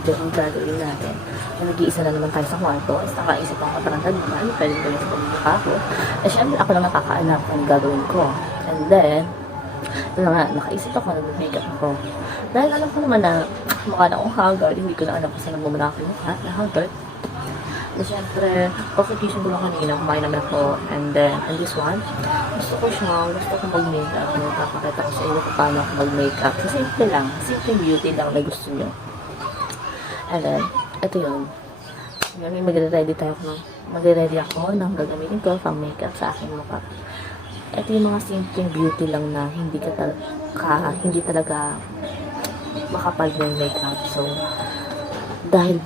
video yung gagawin natin. Nag-iisa na naman tayo sa kwarto. Tapos nakaisip ako katarantad naman. Pwede ko yung sa pagmumukha ko. Eh syempre ako lang nakakaalam kung gagawin ko. And then, nakaisip ako, nag-makeup ako. Dahil alam ko naman na mukha na akong haggard, hindi ko na alam kung saan nagmumula ako yung mukha na haggard. And syempre, consultation ko lang kanina, kumain naman ako. And then, and this one, gusto ko mag-makeup. Napapakita ko sa inyo kung paano ako mag-makeup. So, simple lang. Simple beauty lang na gusto nyo. And then, ito yun. May magre-ready ako ng gagamitin ko pang makeup sa aking mukha. Ito yung mga simple beauty lang na hindi talaga makapal yung makeup. So, dahil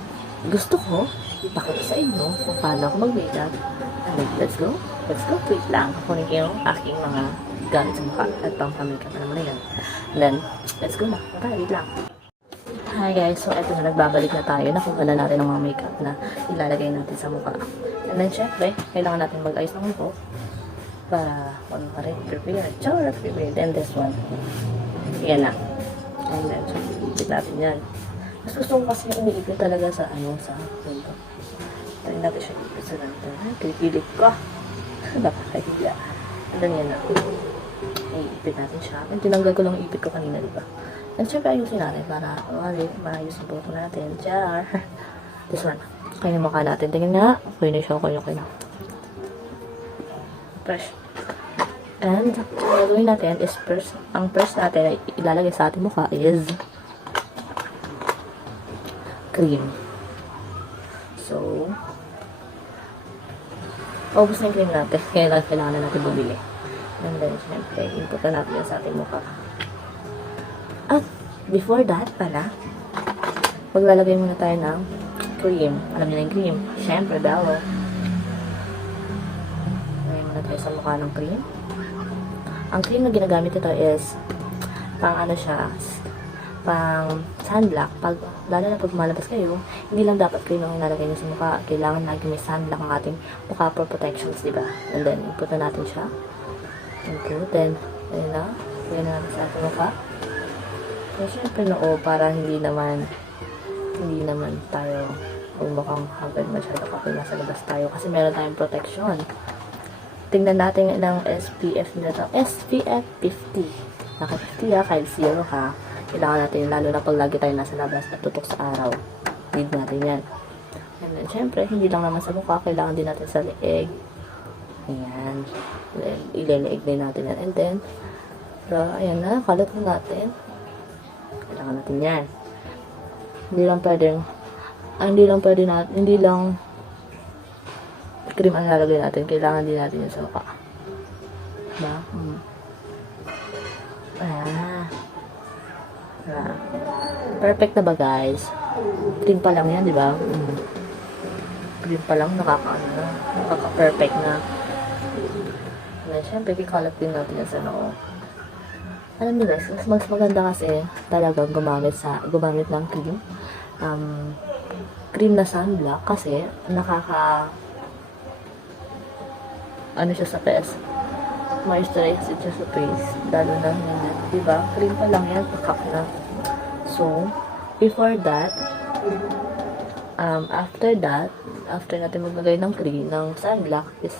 gusto ko, ipakita sa inyo kung paano ako mag-makeup. Let's go. Wait lang. Kunin ko yung aking mga gamit sa mukha at pang-makeup na naman yan. And then, let's go na. Wait lang. Hi guys, so eto na, nagbabalik na tayo. Nakuha na natin ang mga makeup na ilalagay natin sa mukha. And then, syempre, kailangan natin mag-ayos ng mukha para prepare. And this one. Yan na. And then, so, ipit natin yan. Mas gusto ko kasi umiipit talaga sa punto. Try natin siya ipit sa ganito. Pipilit ko. Napakahiya. And then, yan na. Iipit natin siya. And tinanggal ko lang ipit ko kanina, diba? And syempre ayusin natin para maayos yung buhok natin. Char! This one. Kaya yung mukha natin. Tingnan nga. Okay na siya. Okay na. Fresh. And, so gagawin natin is ang first natin na ilalagay sa ating mukha is cream. So, ubos na yung cream natin. Kaya kailangan na natin bumili. And then, syempre, input na natin yan sa ating mukha. At, before that pala, maglalagay muna tayo ng cream. Alam niyo na yung cream? Syempre, Bello. Lagay muna tayo sa mukha ng cream. Ang cream na ginagamit ito is pang pang sunblock. Lalo na pag malabas kayo, hindi lang dapat cream ang ilalagay niyo sa mukha. Kailangan lagi may sunblock ang ating mukha for protections, diba? And then, input na natin siya. Input, then, ayun na. Lagay na natin sa ating mukha. So, syempre para hindi naman tayo mukhang haggard masyado kapag nasa labas tayo kasi meron tayong protection. Tingnan natin ng SPF nito. SPF 50. Naka 50 kahit 0 ha. Kailangan natin lalo na pag lagi tayo nasa labas at tutok sa araw. Need natin yan. And then, syempre, hindi lang naman sa mukha. Kailangan din natin sa leeg. Ayan. Ileleeg din natin yan. And then, ayan na. Kalat na natin. Kailangan natin yan. Hindi lang cream ang lalagay natin. Kailangan din natin yung sa mukha. Diba? Perfect na ba guys? Cream pa lang yan, diba? Cream pa lang, nakaka-perfect na. And syempre, kikalat din natin yan sa noo. Alam niyo guys, mas maganda kasi talagang gumamit ng cream. Cream na sunblock kasi siya sa face. Moisturize siya sa face. Lalo na yun. Diba? Cream pa lang yan. Pakak na. So, before that, after natin maglagay ng cream, ng sunblock, is,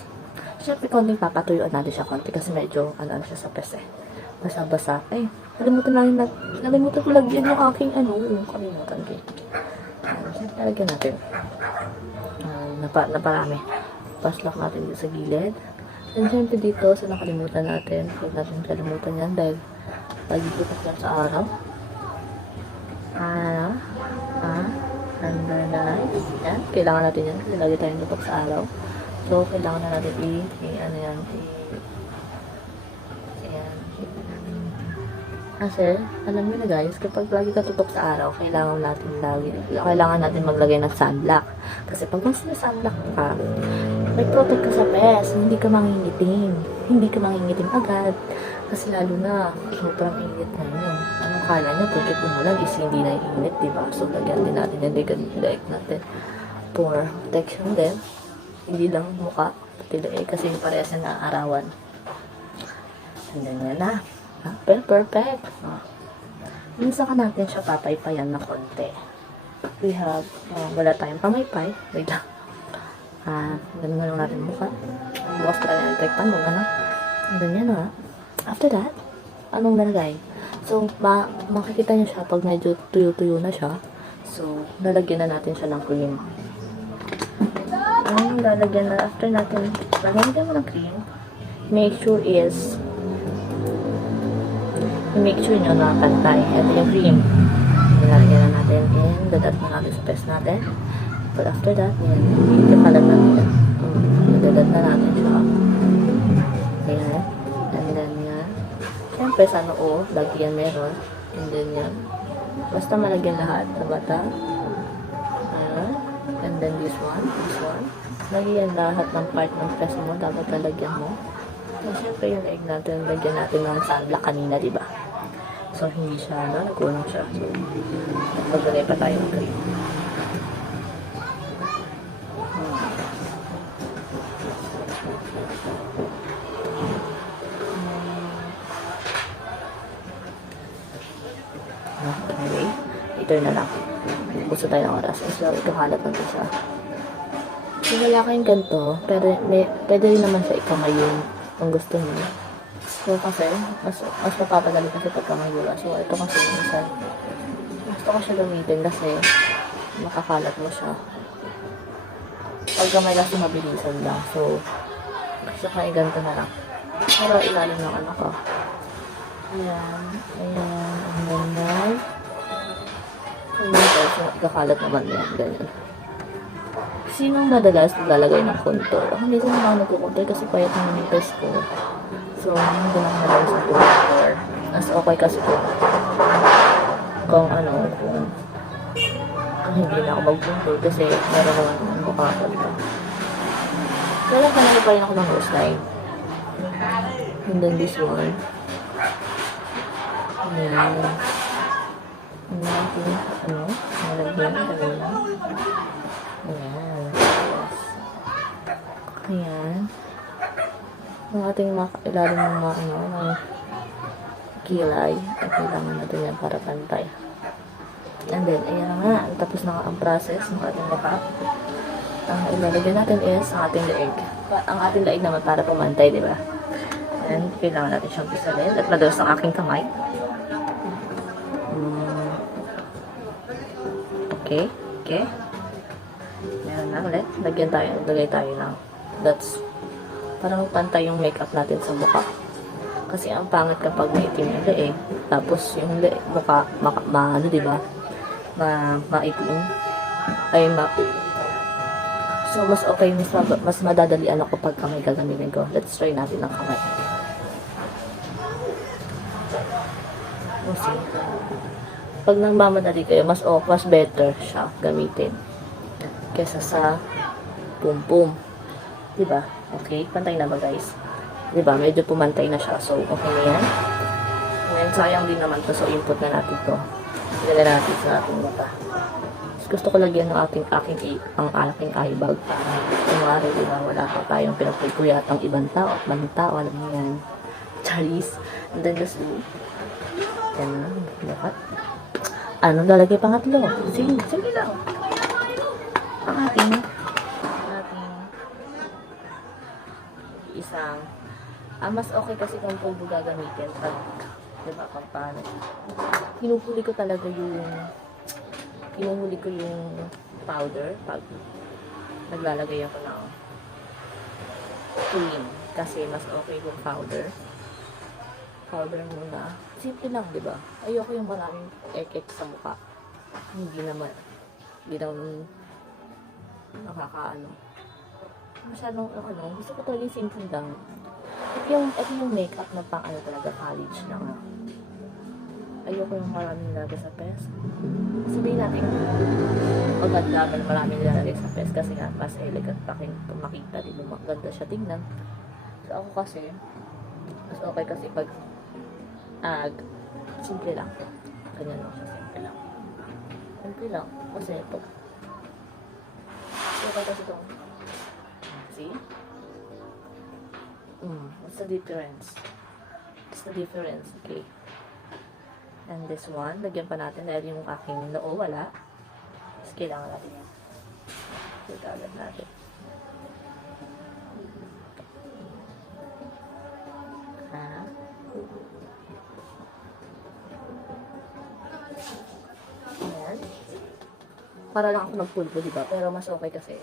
syempre konting papatuyuan natin siya konti kasi medyo, siya sa face eh. Basa-basa. Ay, nalimutan ko lagyan yung aking kalimutan ko. Siyempre, lagyan natin. Naparami. Paslock natin dito sa gilid. And siyempre dito, sa nakalimutan natin. Huwag natin kalimutan yan dahil lagi tutok yan sa araw. Under the lights. Yan. Kailangan natin yan. Kasi lagi tayong tutok sa araw. So, kailangan na natin kasi, alam niyo na guys, kapag lagi ka tutok sa araw, kailangan natin maglagay ng sunblock. Kasi pag mas may sunblock ka, may protect ka sa face, hindi ka mangingitim agad. Kasi lalo na, sobrang init na yun. Anong kala niya, pagkat umulan is hindi na init, diba? So, lagyan din natin yung leeg natin for protection din. Hindi lang mukha, pati leeg, kasi parehas na arawan. And then, yan na. Perfect. Minsan ka natin siya papaypayan na konti. we have, wala tayong pamaypay. Wait lang. Ganun lang natin mukha. Bukas pa tayo ng electric pan mo, ano? And then yan na. After that, anong nalagay? So, makikita niyo siya pag medyo tuyo-tuyo na siya. So, lalagyan na natin siya ng cream. Ang lalagyan na, after natin, lalagyan mo ng cream, make sure nyo na pantay. Ito yung cream. Lalagyan na natin and dadat na natin sa pes natin. But after that, yan, ikapalag natin yan. Dadat na natin siya. Ayan. And then yan. Siyempre sa noo, lagi yan meron. And then yan. Basta malagyan lahat sa bata. Ayan. And then this one. Lagyan lahat ng part ng pes mo. Dapat lalagyan mo. So, siyempre yung egg natin, lagyan natin ng sunblock kanina, diba? So, hindi siya, nagkulong siya. So, maglagay pa tayo ng cream. Okay. Ito na lang. Gusto tayo ng oras. So, ito halat natin siya. Kung wala kayong ganito, pwede rin naman sa ikamay yun kung gusto niyo. So, kasi, mas mapapadali kasi pagka may gula. So, ito kasi minsan, gusto ko siya gamitin kasi makakalat mo siya. Pagka may kasi mabilisan lang. So, gusto ko ganito na lang. Pero ilalim ng ano ko. Ayan. Ang ganda. Ayan. So, ikakalat naman yan. Ganyan. Sinong madalas naglalagay ng contour? Ako minsan naman ako nagkukontour kasi payat ng meters ko. So, hindi ko lang nalagay sa contour. Mas okay kasi kung hindi na ako mag-contour kasi meron naman ang mukha ko, diba? Kaya lang pa rin ako ng nose line. And then this one. Ayan. Nalagyan, kanina. Ayan. Ayan. Ang ating ilalim ng ng kilay. At kailangan natin yan para pantay. And then, ayan nga. Tapos na nga ang process ng ating mukha. Ang ilalagyan natin is ang ating leeg. Ang ating leeg naman para pumantay, di ba? And kailangan natin siyang pisalin. At madalas ang aking kamay. Okay. Meron na ulit. Lagay tayo ng dots. Para magpantay yung makeup natin sa mukha. Kasi ang pangit kapag maitim yung leeg. Tapos yung mukha, diba? Maitim. So, mas okay, mas madadalian ako pag kamay gagamitin ko. Let's try natin ang kamay. See? Pag nagmamadali kayo, mas better siya gamitin kesa sa pum-pum. Diba? Okay? Pantay na ba, guys? Diba? Medyo pumantay na siya. So, okay na yan. And sayang din naman to. So, input na natin to. Ilagay natin sa ating mata. Gusto ko lagyan ng aking eye bag. Kumari, diba? Wala pa tayong pinagpagkuyat ang ibang tao at maling tao. Alam mo yan. Charis. And then, just do. Yan na. Dapat. Anong lalagay pangatlo? Sige lang. Ang ating isang mas okay kasi kung pulbo gagamitin pag, diba, pag paano. Hinuhuli ko yung powder pag naglalagay ako ng cream kasi mas okay yung powder muna. Simple lang, diba? Ayoko yung maraming ekek sa mukha. Hindi naman nakakaano. Masyadong, gusto ko talaga yung simple lang. Ito yung makeup na pang talaga, college lang. Ayoko yung maraming nilalagay sa pes. Sabihin natin, maganda ba maraming nilalagay sa pes kasi nga, mas elegant makita, diba? Maganda siya tingnan. So, ako kasi, mas okay kasi pag simple lang. Ganyan lang siya, simple lang. Simple lang. Kasi ito. So, kasi ito. See? What's the difference? Okay. And this one, lagyan pa natin dahil yung aking noo wala. Kailangan natin yan. Agad natin. Ha? Ayan. Para lang ako nagpulpo, diba? Pero mas okay kasi.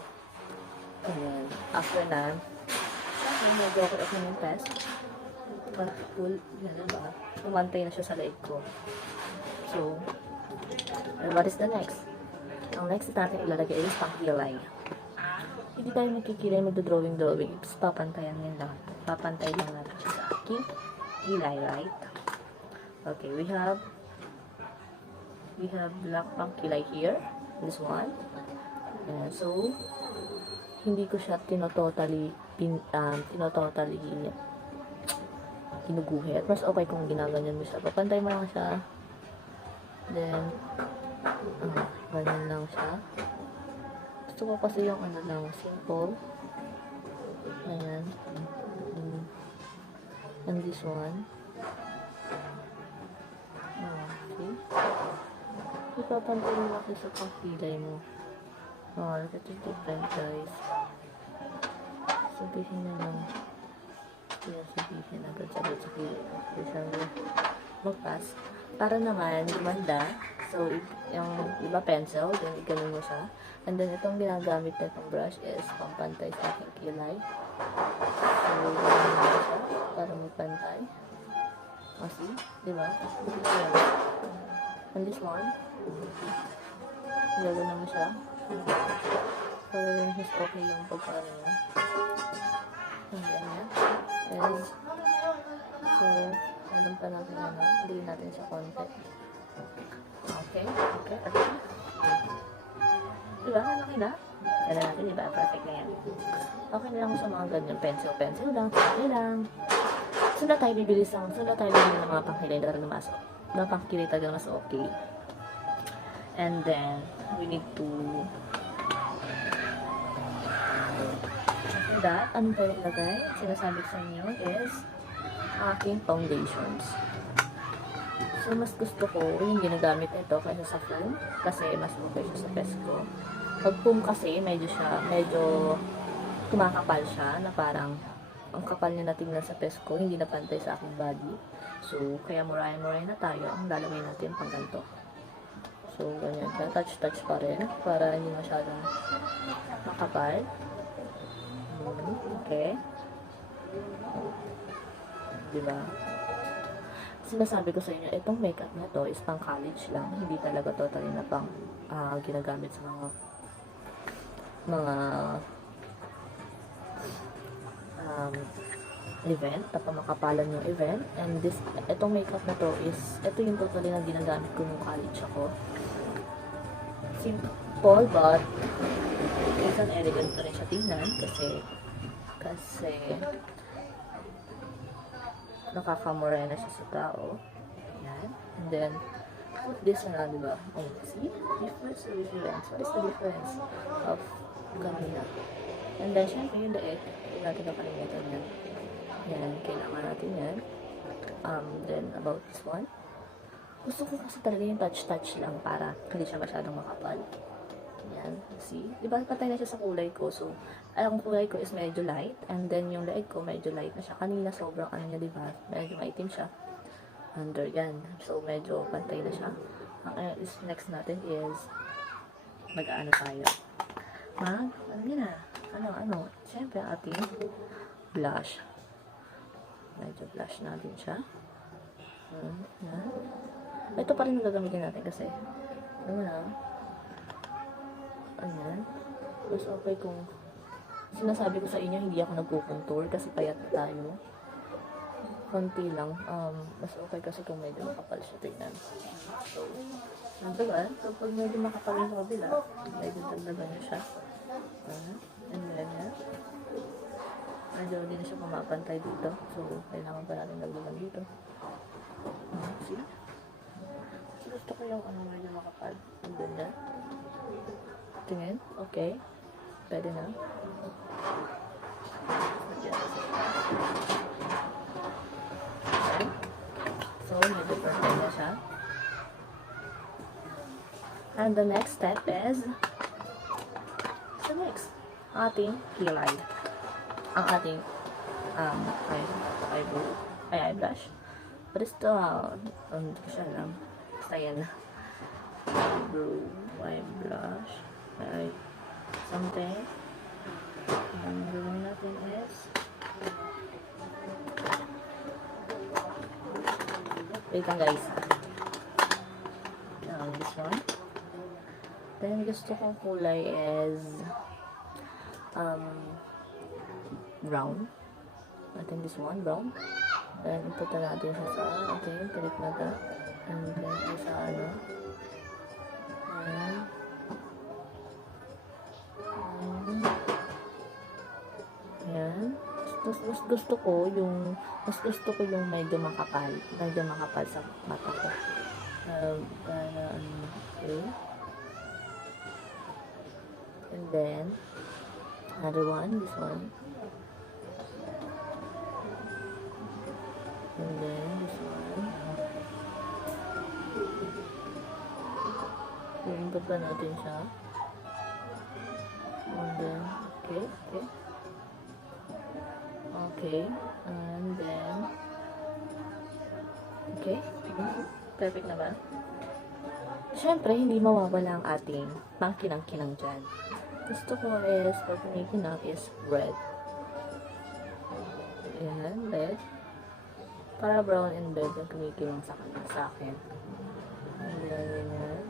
Ayan. After na, medyo ako yung test. Para full, yan diba? Umantay na siya sa leg ko. So, what is the next? Ang next natin ilalagay is pang-kilay. Hindi tayo magkikilay, magdodrawing. Tapos papantayan yun lang. Papantay lang natin siya sa aking kilay, right? Okay, we have black pang-kilay here. This one. So, hindi ko siya tinototally ginuguhit. Mas okay kung ginaganyan mo siya. Papantay mo lang siya. Then, ganyan lang siya. Gusto ko kasi yung ano lang, simple. Ayan. And this one. Okay. Ipapantay mo lang sa pangkilay mo. Look at the different guys. Sabihin na lang. Sabihin agad-agad sa kilay. Isang magpas. Para naman, gumanda. So, yung iba pencil, then ganun mo siya. And then, itong ginagamit na itong brush is pampantay sa aking kilay. So, ganun mo siya para magpantay. See? Diba? And this one, gagawin mo siya. Para rin mas okay yung pagkano niya. And ganyan. And, so, alam pa natin ano, hindi natin siya konti. Okay. Diba? Okay na? Gala natin, diba? Perfect na yan. Okay na lang sa mga ganyan. Pencil lang. Okay lang. Sunda tayo bibili ng mga pangkilay na talaga mas mga pangkilay talaga mas okay. And then, we need to after that, ano tayo ilagay? Sinasabi sa inyo is aking foundations. So, mas gusto ko yung ginagamit nito kaysa sa foam kasi mas okay siya sa pesko. Pag foam kasi, medyo kumakapal siya na parang ang kapal niya na tingnan sa pesko, hindi na pantay sa aking body. So, kaya murahin na tayo. Ang lalagay natin pang ganito. So, ganyan siya. Touch pa rin para hindi masyadong makapal. Okay. Diba? Sinasabi ko sa inyo, itong makeup na to is pang college lang. Hindi talaga totally na pang ginagamit sa mga event, tapos makapalan yung event. And itong makeup na to is, ito yung totally na ginagamit ko nung college ako. Simple, but isang elegant pa rin siya tingnan kasi nakakamura na siya sa tao. Yan. And then, put this na, diba? Oh, see? Difference. What is the difference of kanina? And then, syempre, yung daig. Huwag natin nakalimutan yan. Yan, kailangan natin yan. Then, about this one. Gusto ko kasi talaga yung touch lang para hindi siya masyadong makapal. Yan, see? Diba, patay na siya sa kulay ko. So, ang kulay ko is medyo light. And then, yung daig ko, medyo light na siya. Kanina, sobrang ano niya, diba? Medyo maitim siya. Under yan. So, medyo pantay na siya. Ang next natin is mag-ano tayo. Ano, siyempre, ating blush. Medyo blush natin siya. Yan. Ito pa rin gagamitin natin kasi ano na, ayan. Mas okay kung sinasabi ko sa inyo, hindi ako nagko-contour kasi payat tayo. Konti lang. Mas okay kasi kung medyo makapal siya tignan. So, nagdagan. So, pag medyo makapal yung kabila, medyo dagdagan niya siya. And then, medyo hindi na siya pumapantay dito. So, kailangan pa natin dagdagan dito. See? Gusto ko yung medyo makapal. And then, tingin. Okay. Pwede na. So, medyo perfect na siya. And And the next step is the next ating kilay. Ang ating eye blush. But it's still, hindi ko siya alam. Basta yan. Eyebrow, eye blush, eye something. Ang gawin natin is wait lang guys. This one. Then gusto kong kulay is brown. I think this one, brown. Then punta natin siya sa pilit na to. And then sa ano. Ayan. Mas gusto ko yung medyo makapal sa mata ko. Okay. And then another one, this one. And then this one. Iinput pa natin siya. And then, okay. And then, okay. Perfect na ba? Siyempre, hindi mawawala ang ating pangkinang-kinang dyan. Gusto ko is, pag pinikinang is red. Ayan, red. Para brown and red yung kumikilang sa akin. And then, ayan.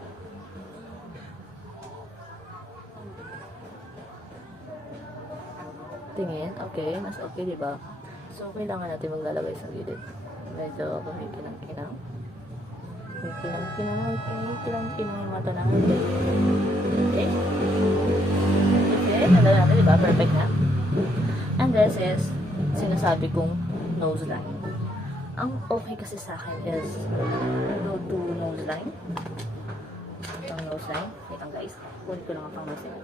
Tingin, okay. Mas okay, diba? So, kailangan natin maglalagay sa gilid. Medyo kumikinang-kinang. Kinang-kinang yung mata natin. Okay. Ano natin, diba? Perfect na. And this is, sinasabi kong nose line. Ang okay kasi sa akin is, go to nose line. Itong nose line. Wait lang guys. Kunin ko lang ang pang nose line.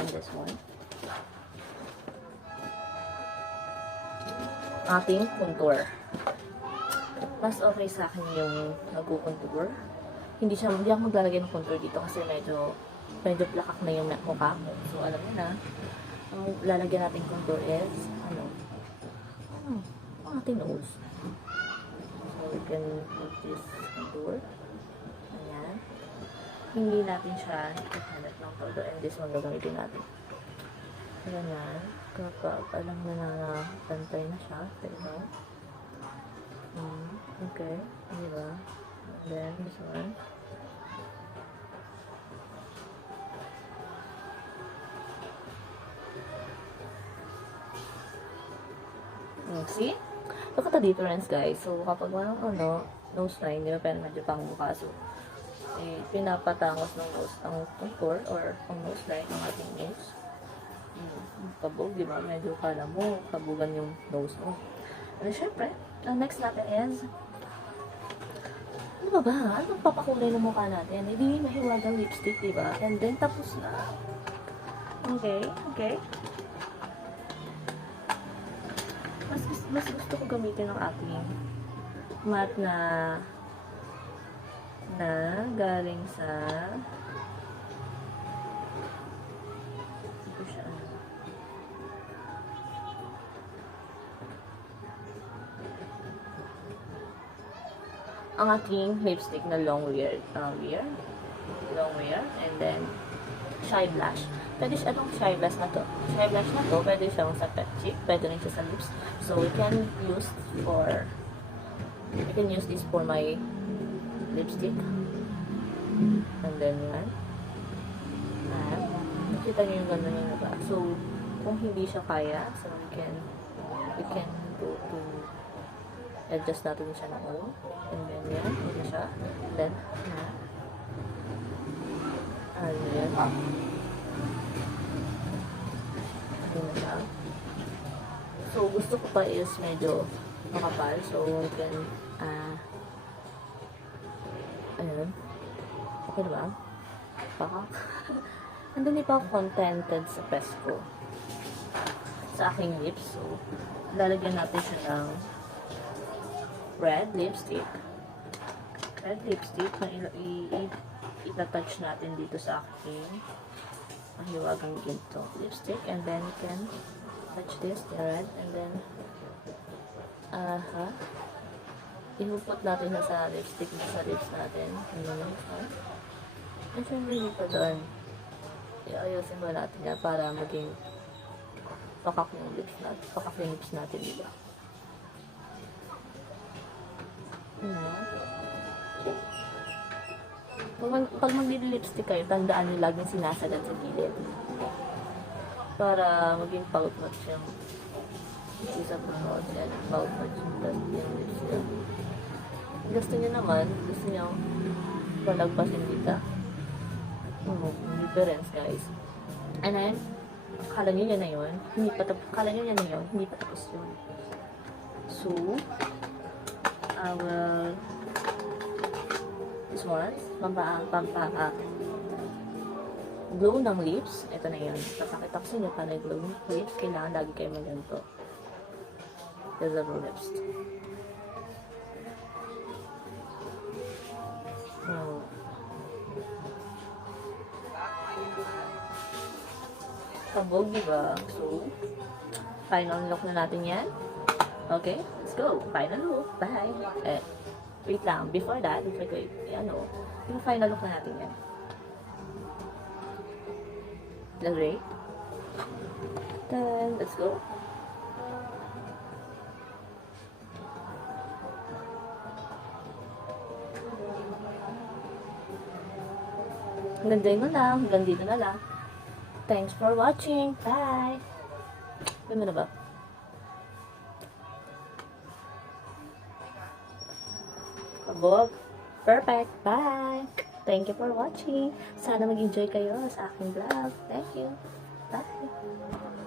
And this one. Ating contour. Mas okay sa akin yung nag-contour. Hindi ako maglalagay ng contour dito kasi medyo plakak na yung mukha ko. So, alam mo na, ang lalagyan natin contour is, ang ating nose. So, we can put this contour. Ayan. Hindi natin siya ikalat ng todo. And this one gagamitin natin. Ganyan. Kapag alam na pantay na siya. Pero, okay. Diba? And then, this one. See? Look at the difference, guys. So, kapag walang nose line, di ba, pero medyo pang mukha. So, pinapatangos ng nose, ang contour, or ang nose line ng ating nose. Kabog, di ba? Medyo kala mo, kabugan yung nose mo. And syempre, ang next natin is, ano ba? Anong papakulay ng mukha natin? Hindi mahiwagang lipstick, di ba? And then, tapos na. Okay. Mas gusto ko gamitin ng aking matte na galing sa ito siya. Ang aking lipstick na long wear, and then shy blush. Pwede siya itong shy blush na to. Pwede siya sa cheek, pwede rin siya sa lips. So, we can use this for my lipstick. And then yan. Nakita niyo yung ganda niya ba? So, kung hindi siya kaya, so we can go to adjust natin siya ng own. And then yan, yun siya. And then, yan. So, gusto ko pa is medyo makapal. So, we can, ayun. Okay ba? Baka. And then, di pa ako contented sa best ko. Sa aking lips. So, lalagyan natin siya ng red lipstick. Red lipstick na itatouch natin dito sa aking mahiwagang ginto lipstick. And then you can touch this, the red, and then ihupot natin na sa lipstick na sa lips natin. And syempre dito doon, iayusin mo natin yan para maging pakak yung lips natin, diba? Pag mag-lipstick kayo, tandaan nyo laging sinasagat sa gilid para maging pout-pouch yung isa po yan, pout-pouch yung lips nyo. Gusto nyo naman, gusto nyo palagpasin dito. Difference, guys. And then, kala nyo yan na yun, hindi pa tapos yun. So, I will this one, glow ng lips. Ito na yun. Papakita ko sa inyo paano glow ng lips. Kailangan lagi kayo maganto. There's a lips. Kabog, diba? So, final look na natin yan. Okay, let's go. Final look. Bye. Wait lang. Before that, yung final look na natin yan. Great. Then, let's go. Hanggang dito na lang. Thanks for watching. Bye. Ganda na ba? Kabog. Perfect. Bye. Thank you for watching. Sana mag-enjoy kayo sa aking vlog. Thank you. Bye.